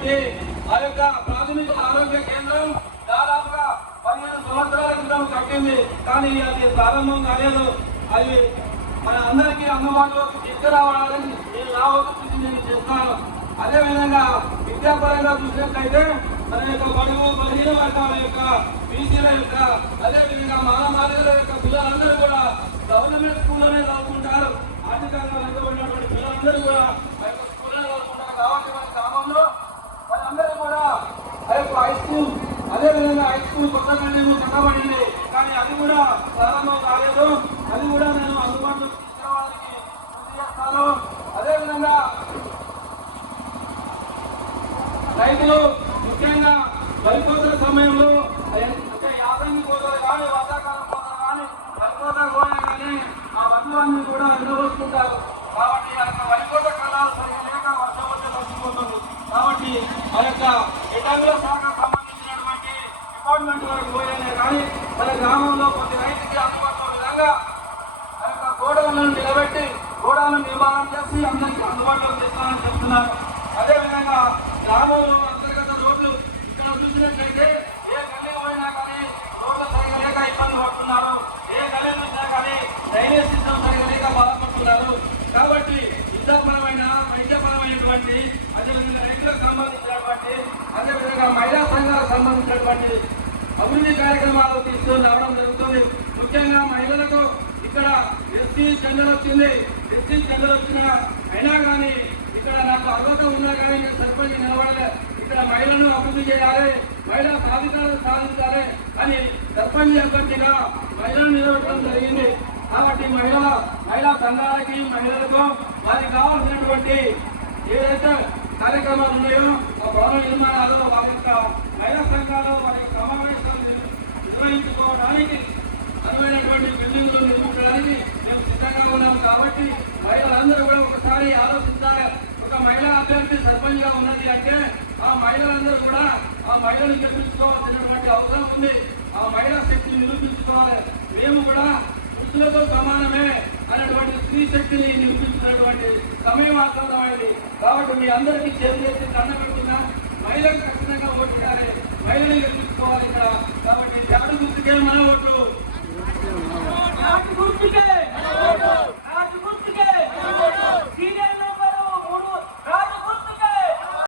ఉన్నటువంటి ఆ యొక్క ప్రాథమిక ఆరోగ్య కేంద్రం దాదాపుగా 15 సంవత్సరాల క్రితం కట్టింది. కానీ అది ప్రారంభం కాలేదు. అది మన అందరికీ అందుబాటులోకి తీసుకురావాలని నేను నా వరకు నేను చేస్తాను. అదేవిధంగా విద్యాపరంగా చూసినట్లయితే మన యొక్క బడుగు బలహీన వర్గాల యొక్క బీసీల యొక్క అదేవిధంగా మానవాళిల యొక్క పిల్లలందరూ కూడా గవర్నమెంట్ స్కూల్లోనే చదువుకుంటారు. ఆర్థికంగా వెనుకబడినటువంటి పిల్లలందరూ కూడా స్కూల్లో చదువుకుంటారు. కాబట్టి మన గ్రామంలో వాళ్ళందరూ కూడా ఆ యొక్క హై స్కూల్ అదేవిధంగా హై స్కూల్ కొత్త బిల్డింగ్ కట్టబడింది. కానీ అది కూడా ప్రారంభం కాలేదు. అది కూడా నేను అందుబాటులో తీసుకురావడానికి కృషి చేస్తాను. అదేవిధంగా రైతులు ముఖ్యంగా వరి కోతల సమయంలో అంటే యాసంగి కోతలు కానీ వర్షాకాలం కోతలు కానీ వరి కోతలు పోయినా కానీ ఆ వడ్లన్నీ కూడా ఎండబోసుకుంటారు. కాబట్టి ఆ యొక్క వరి కోత కాలాలు సరిగా లేక వర్షం వచ్చే తగ్గిపోతుంది. కాబట్టి ఆ యొక్క ఎటంగుల శాఖకు సంబంధించినటువంటి డిపార్ట్మెంట్ వరకు పోయినా కానీ మన గ్రామంలో ప్రతి రైతుకి అందుబాటులో విధంగా ఆ యొక్క గోడలను నిలబెట్టి గోడలను నిర్మాణం చేసి అందరికీ అందుబాటులో చేస్తానని చెప్తున్నారు. అదేవిధంగా గ్రామంలో అంతర్గత రోడ్లు ఇక్కడ చూసినట్లయితే ఏ గల్లీ పోయినా కానీ రోడ్లు సరిగా లేక ఇబ్బంది పడుతున్నారు. ఏ గల్లీ చూసినా కానీ డ్రైనేజ్ సిస్టమ్ సరిగా లేక బాధపడుతున్నారు. కాబట్టి విద్యాపరమైన వైద్యపరమైనటువంటి అదేవిధంగా రైతులకు సంబంధించినటువంటి అదేవిధంగా మహిళా సంఘాలకు సంబంధించినటువంటి అభివృద్ధి కార్యక్రమాలు తీసుకొని రావడం జరుగుతుంది. ముఖ్యంగా మహిళలకు ఇక్కడ ఎస్సీ టెండర్ వచ్చింది. ఎస్సీ టెండర్ వచ్చిన అయినా కానీ ఇక్కడ నాకు అర్హత ఉన్నా కానీ నేను సర్పంచ్ నిలబడలే. ఇక్కడ మహిళలను అభివృద్ధి చేయాలి, మహిళా సాధికారత సాధించాలి అని సర్పంచ్ అభ్యర్థిగా మహిళలను నిలబెట్టడం జరిగింది. కాబట్టి మహిళా సంఘాలకి మహిళలకు వారికి కావాల్సినటువంటి ఏదైతే కార్యక్రమాలు ఉన్నాయో ఆ భవన నిర్మాణాలు వారి యొక్క మహిళా సంఘాలు వారి యొక్క సమావేశాలు నిర్వహించుకోవడానికి అనువైనటువంటి బిల్డింగ్లు నిర్మించడానికి మేము సిద్ధంగా ఉన్నాం. కాబట్టి మహిళలందరూ కూడా ఒకసారి ఆలోచించాలి. ఒక మహిళా అభ్యర్థి సర్పంచ్ గా ఉన్నది అంటే ఆ మహిళలందరూ కూడా ఆ మహిళను గెలిపించుకోవాల్సినటువంటి అవసరం ఉంది. ఆ మహిళా శక్తిని నిరూపించుకోవాలి. మేము కూడా పురుషులతో సమానమే అనేటువంటి స్త్రీ శక్తిని నిరూపించినటువంటి సమయం ఆసన్నమైంది. కాబట్టి మీ అందరికీ చేసి దండ పెడుతున్నా మహిళలకు ఖచ్చితంగా ఓటు చేయాలి, మహిళని గెలిపించుకోవాలి ఇక్కడ. కాబట్టి జాడు గుర్తుకే మన ఓట్లు.